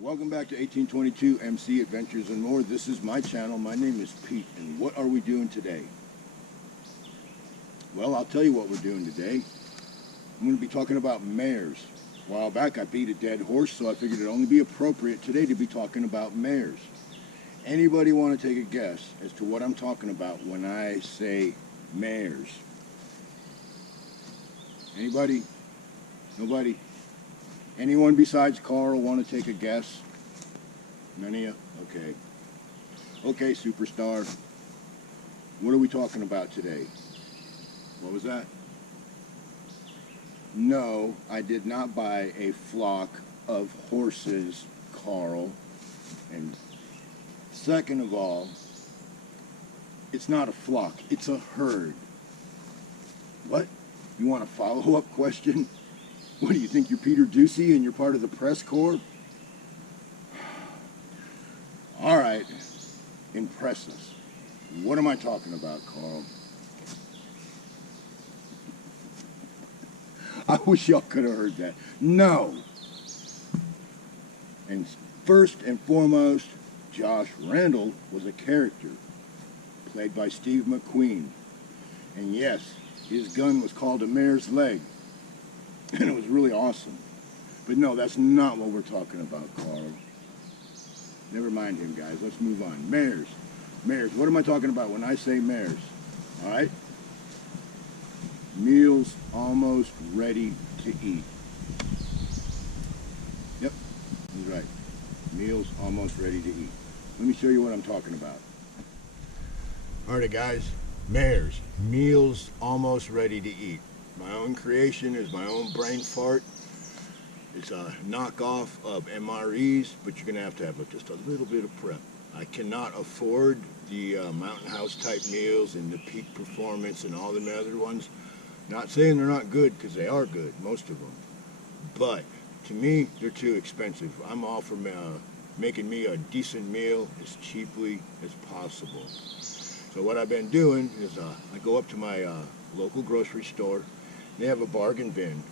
Welcome back to 1822 MC Adventures and More. This is my channel. My name is Pete, and what are we doing today? Well, I'll tell you what we're doing today. I'm going to be talking about mares. A while back I beat a dead horse, so I figured it'd only be appropriate today to be talking about mares. Anybody want to take a guess as to what I'm talking about when I say mares? Anybody? Nobody? Anyone besides Carl want to take a guess? None of you? Okay. Okay, superstar. What are we talking about today? What was that? No, I did not buy a flock of horses, Carl. And second of all, it's not a flock, it's a herd. What? You want a follow-up question? What do you think, you're Peter Ducey and you're part of the press corps? All right, impress us. What am I talking about, Carl? I wish y'all could have heard that. No. And first and foremost, Josh Randall was a character played by Steve McQueen. And yes, his gun was called a mare's leg. And it was really awesome. But no, that's not what we're talking about, Carl. Never mind him, guys. Let's move on. Mares. Mares. What am I talking about when I say mares? All right? Meals almost ready to eat. Yep, he's right. Meals almost ready to eat. Let me show you what I'm talking about. All right, guys. Mares. Meals almost ready to eat. My own creation is my own brain fart. It's a knockoff of MARES, but you're going to have just a little bit of prep. I cannot afford the Mountain House type meals and the Peak Performance and all the other ones. Not saying they're not good, because they are good, most of them. But to me, they're too expensive. I'm all for making me a decent meal as cheaply as possible. So what I've been doing is I go up to my local grocery store. They have a bargain bin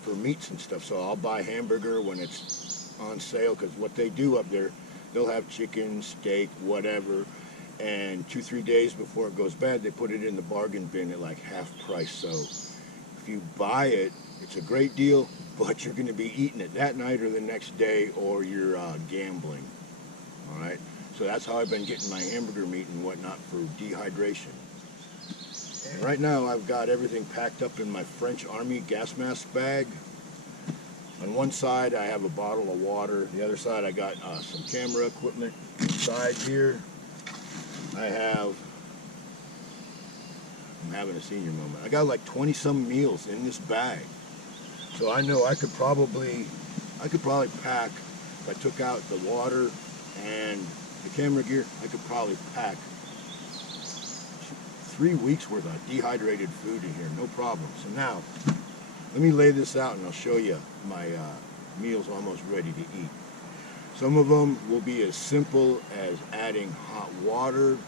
for meats and stuff, so I'll buy hamburger when it's on sale, because what they do up there, they'll have chicken, steak, whatever, and 2-3 days before it goes bad, they put it in the bargain bin at like half price. So if you buy it, it's a great deal, but you're going to be eating it that night or the next day, or you're gambling. All right, so that's how I've been getting my hamburger meat and whatnot for dehydration. And right now I've got everything packed up in my French Army gas mask bag. On one side I have a bottle of water. The other side I got some camera equipment. Inside here I'm having a senior moment. I got like 20 some meals in this bag. So I know I could probably pack, if I took out the water and the camera gear, I could probably pack 3 weeks worth of dehydrated food in here, no problem. So now, let me lay this out and I'll show you my meals almost ready to eat. Some of them will be as simple as adding hot water.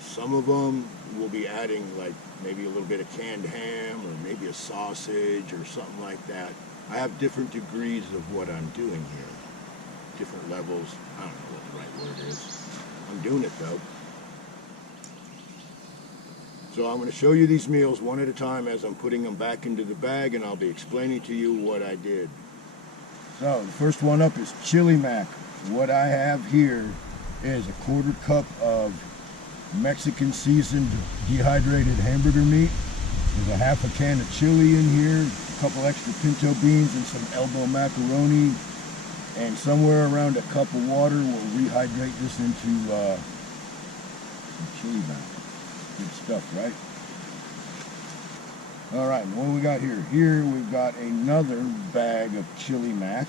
Some of them will be adding like maybe a little bit of canned ham or maybe a sausage or something like that. I have different degrees of what I'm doing here. Different levels. I don't know what the right word is. I'm doing it though. So I'm going to show you these meals one at a time as I'm putting them back into the bag, and I'll be explaining to you what I did. So the first one up is chili mac. What I have here is a 1/4 cup of Mexican seasoned dehydrated hamburger meat. There's a half a can of chili in here, a couple extra pinto beans and some elbow macaroni, and somewhere around a cup of water. We'll rehydrate this into some chili mac. Good stuff, right? All right, what do we got here? Here we've got another bag of chili mac.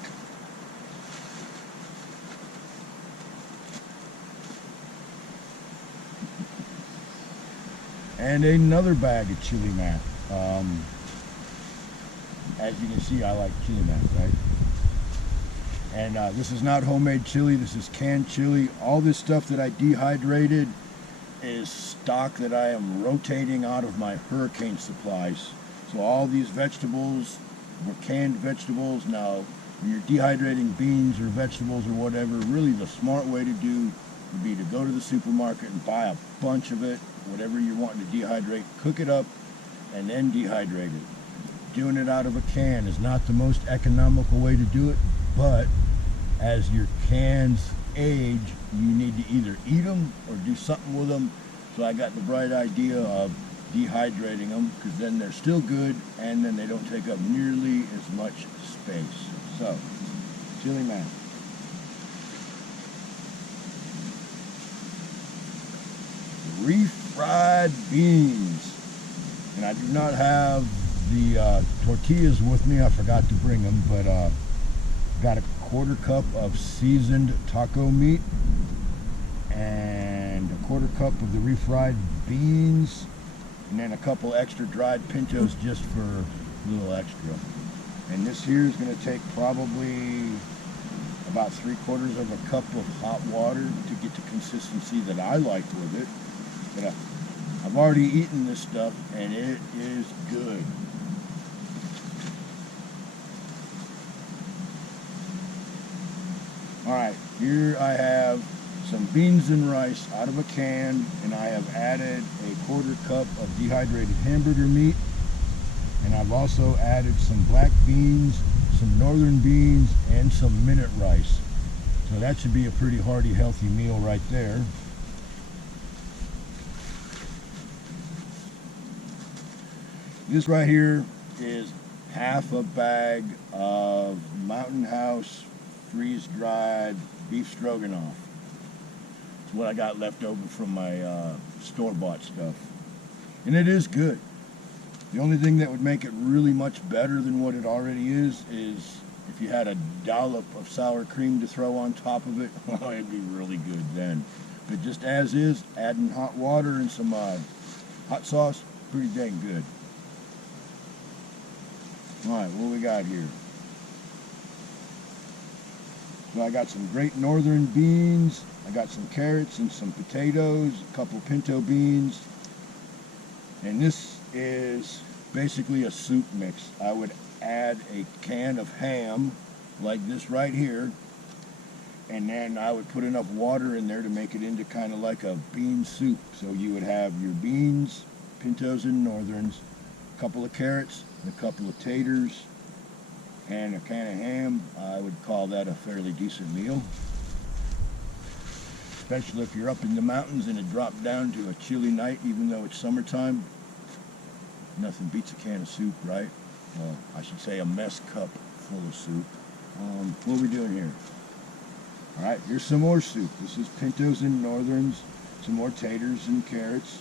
And another bag of chili mac. As you can see, I like chili mac, right? And this is not homemade chili, this is canned chili. All this stuff that I dehydrated is stock that I am rotating out of my hurricane supplies. So all these vegetables were canned vegetables. Now when you're dehydrating beans or vegetables or whatever, really the smart way to do would be to go to the supermarket and buy a bunch of it, whatever you're wanting to dehydrate, cook it up, and then dehydrate it. Doing it out of a can is not the most economical way to do it, but as your cans age, you need to either eat them or do something with them. So I got the bright idea of dehydrating them, because then they're still good and then they don't take up nearly as much space. So, chili man. Refried beans. And I do not have the tortillas with me. I forgot to bring them, but got a 1/4 cup of seasoned taco meat and a 1/4 cup of the refried beans, and then a couple extra dried pintos just for a little extra. And this here is going to take probably about 3/4 of a cup of hot water to get the consistency that I like with it. But I've already eaten this stuff and it is good. Alright, here I have some beans and rice out of a can, and I have added a 1/4 cup of dehydrated hamburger meat, and I've also added some black beans, some northern beans, and some minute rice. So that should be a pretty hearty, healthy meal right there. This right here is half a bag of Mountain House freeze-dried beef stroganoff. It's what I got left over from my store-bought stuff. And it is good. The only thing that would make it really much better than what it already is if you had a dollop of sour cream to throw on top of it. Oh, it'd be really good then. But just as is, adding hot water and some hot sauce, pretty dang good. Alright, what we got here? So I got some great northern beans, I got some carrots and some potatoes, a couple pinto beans, and this is basically a soup mix. I would add a can of ham, like this right here, and then I would put enough water in there to make it into kind of like a bean soup. So you would have your beans, pintos and northerns, a couple of carrots, and a couple of taters, and a can of ham. I would call that a fairly decent meal. Especially if you're up in the mountains and it dropped down to a chilly night, even though it's summertime. Nothing beats a can of soup, right? Well, I should say a mess cup full of soup. What are we doing here? Alright, here's some more soup. This is pintos and northerns, some more taters and carrots,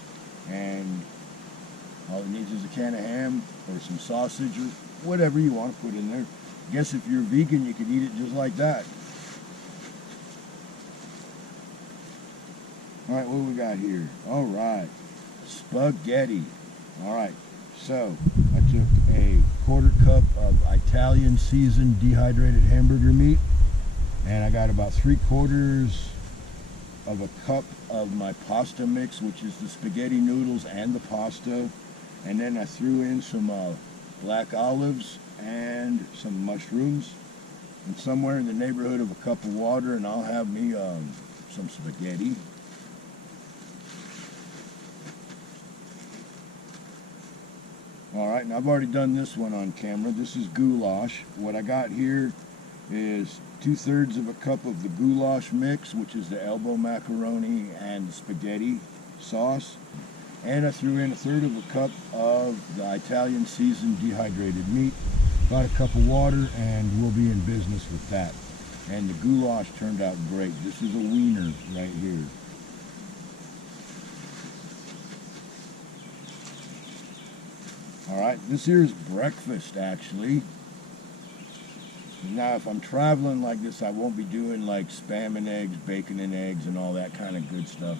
and all it needs is a can of ham or some sausage or whatever you want to put in there. I guess if you're vegan, you could eat it just like that. Alright, what do we got here? Alright, spaghetti. Alright, so I took a 1/4 cup of Italian seasoned dehydrated hamburger meat, and I got about 3/4 of a cup of my pasta mix, which is the spaghetti noodles and the pasta, and then I threw in some black olives and some mushrooms, and somewhere in the neighborhood of a cup of water, and I'll have me some spaghetti. Alright, and I've already done this one on camera. This is goulash. What I got here is 2/3 of a cup of the goulash mix, which is the elbow macaroni and the spaghetti sauce. And I threw in 1/3 of a cup of the Italian seasoned dehydrated meat, about a cup of water, and we'll be in business with that. And the goulash turned out great. This is a wiener right here. Alright, this here is breakfast actually. Now if I'm traveling like this, I won't be doing like spam and eggs, bacon and eggs, and all that kind of good stuff.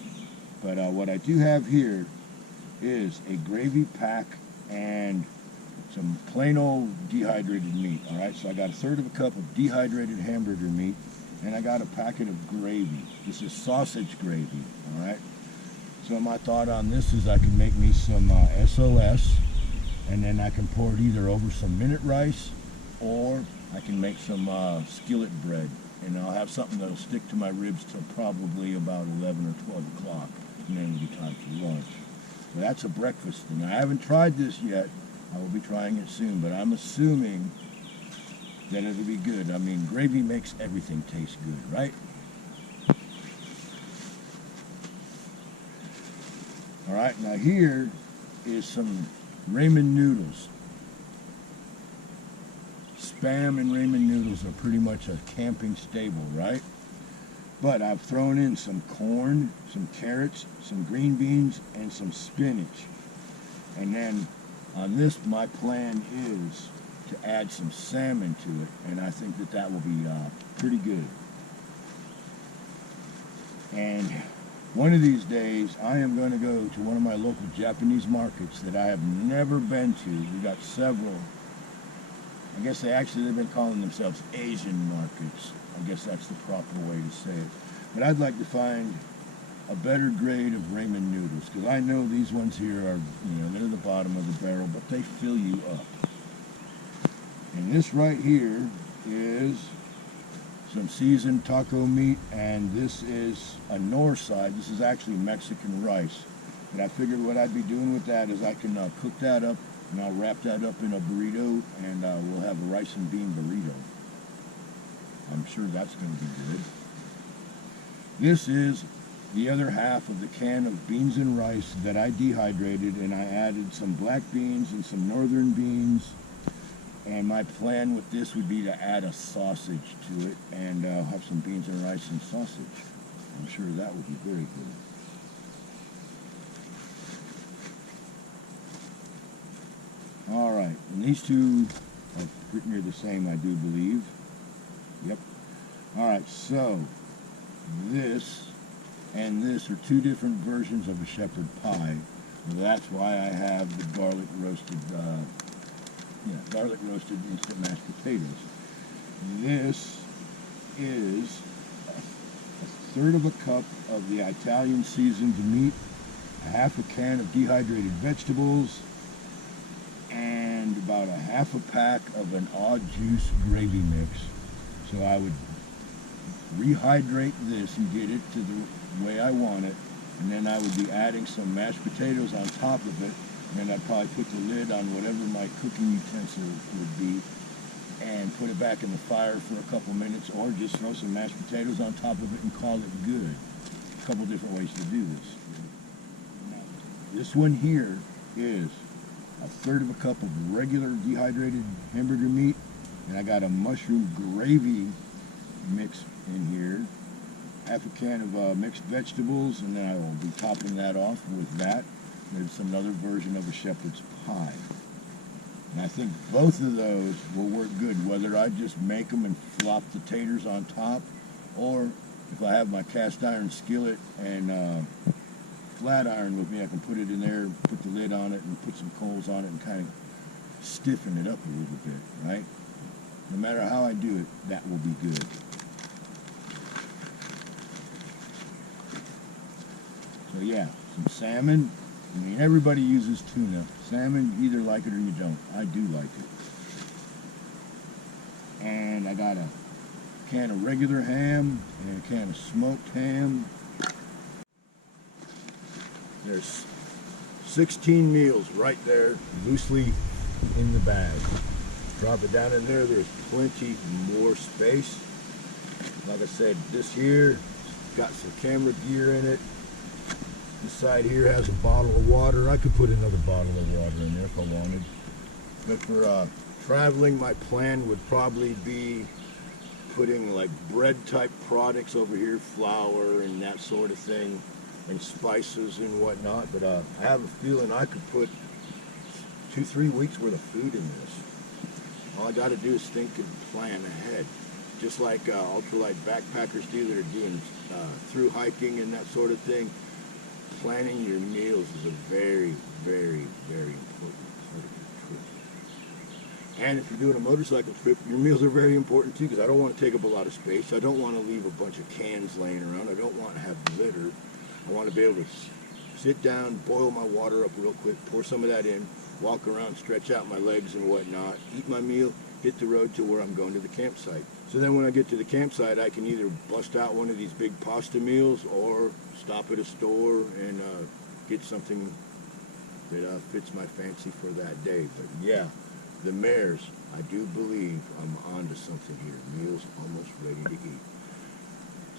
But what I do have here is a gravy pack and some plain old dehydrated meat. Alright, so I got 1/3 of a cup of dehydrated hamburger meat, and I got a packet of gravy. This is sausage gravy. Alright, so my thought on this is I can make me some SOS, and then I can pour it either over some minute rice or I can make some skillet bread, and I'll have something that'll stick to my ribs till probably about 11 or 12 o'clock, and then it'll be time for lunch. So that's a breakfast thing. I haven't tried this yet. I will be trying it soon, but I'm assuming that it'll be good. I mean, gravy makes everything taste good, right? All right, now here is some ramen noodles. Spam and ramen noodles are pretty much a camping staple, right? But I've thrown in some corn, some carrots, some green beans, and some spinach. And then on this, my plan is to add some salmon to it, and I think that that will be pretty good. And one of these days, I am going to go to one of my local Japanese markets that I have never been to. We got several. I guess they've been calling themselves Asian markets. I guess that's the proper way to say it. But I'd like to find a better grade of ramen noodles, because I know these ones here are, they're the bottom of the barrel, but they fill you up. And this right here is some seasoned taco meat, and this is a north side. This is actually Mexican rice. And I figured what I'd be doing with that is I can cook that up, and I'll wrap that up in a burrito, and we'll have a rice and bean burrito. I'm sure that's going to be good. This is the other half of the can of beans and rice that I dehydrated, and I added some black beans and some northern beans. And my plan with this would be to add a sausage to it, and have some beans and rice and sausage. I'm sure that would be very good. All right, and these two are pretty near the same, I do believe. Yep. All right, so this and this are two different versions of a shepherd pie. That's why I have the garlic roasted instant mashed potatoes. This is a third of a cup of the Italian seasoned meat, a half a can of dehydrated vegetables, and about a half a pack of an odd juice gravy mix. So I would rehydrate this and get it to the way I want it, and then I would be adding some mashed potatoes on top of it, and then I'd probably put the lid on whatever my cooking utensil would be and put it back in the fire for a couple minutes, or just throw some mashed potatoes on top of it and call it good. A couple different ways to do this. This one here is a third of a cup of regular dehydrated hamburger meat, and I got a mushroom gravy mix in here, half a can of mixed vegetables, and then I will be topping that off with that. There's another version of a shepherd's pie. And I think both of those will work good, whether I just make them and flop the taters on top, or if I have my cast iron skillet and flat iron with me, I can put it in there, put the lid on it, and put some coals on it and kind of stiffen it up a little bit, right? No matter how I do it, that will be good. So yeah, some salmon. I mean, everybody uses tuna. Salmon, you either like it or you don't. I do like it. And I got a can of regular ham and a can of smoked ham. There's 16 meals right there, loosely in the bag. Drop it down in there. There's plenty more space. Like I said, this here got some camera gear in it. This side here has a bottle of water. I could put another bottle of water in there if I wanted. But for traveling, my plan would probably be putting like bread type products over here, flour and that sort of thing, and spices and whatnot. But I have a feeling I could put 2-3 weeks worth of food in this. All I got to do is think and plan ahead. Just like ultralight backpackers do that are doing through hiking and that sort of thing. Planning your meals is a very, very, very important part of your trip. And if you're doing a motorcycle trip, your meals are very important too, because I don't want to take up a lot of space. I don't want to leave a bunch of cans laying around. I don't want to have litter. I want to be able to sit down, boil my water up real quick, pour some of that in, walk around, stretch out my legs and whatnot, eat my meal, hit the road to where I'm going to the campsite. So then when I get to the campsite, I can either bust out one of these big pasta meals or stop at a store and get something that fits my fancy for that day. But yeah, the MARES, I do believe I'm onto something here. Meals almost ready to eat.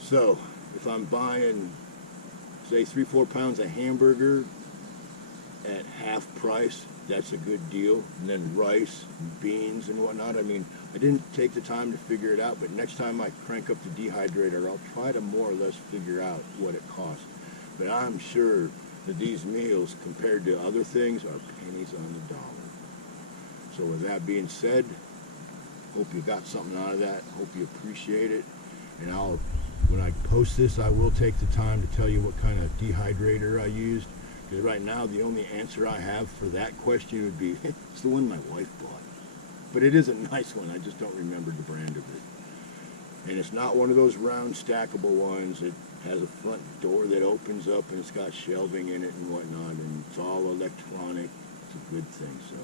So if I'm buying, say, 3-4 pounds of hamburger at half price, that's a good deal. And then rice and beans and whatnot. I mean, I didn't take the time to figure it out, but next time I crank up the dehydrator, I'll try to more or less figure out what it costs. But I'm sure that these meals, compared to other things, are pennies on the dollar. So with that being said, hope you got something out of that. Hope you appreciate it. And when I post this, I will take the time to tell you what kind of dehydrator I used. Because right now, the only answer I have for that question would be, it's the one my wife bought. But it is a nice one. I just don't remember the brand of it. And it's not one of those round stackable ones. It has a front door that opens up and it's got shelving in it and whatnot. And it's all electronic. It's a good thing. So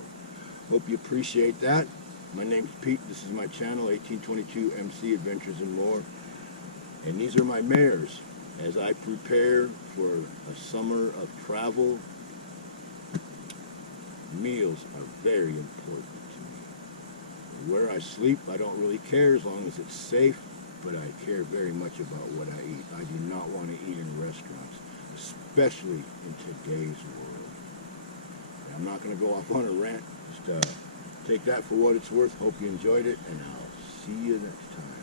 hope you appreciate that. My name's Pete. This is my channel, 1822 MC Adventures and More. And these are my MARES as I prepare for a summer of travel. Meals are very important to me. Where I sleep, I don't really care as long as it's safe, but I care very much about what I eat. I do not want to eat in restaurants, especially in today's world. I'm not going to go off on a rant. Just take that for what it's worth. Hope you enjoyed it, and I'll see you next time.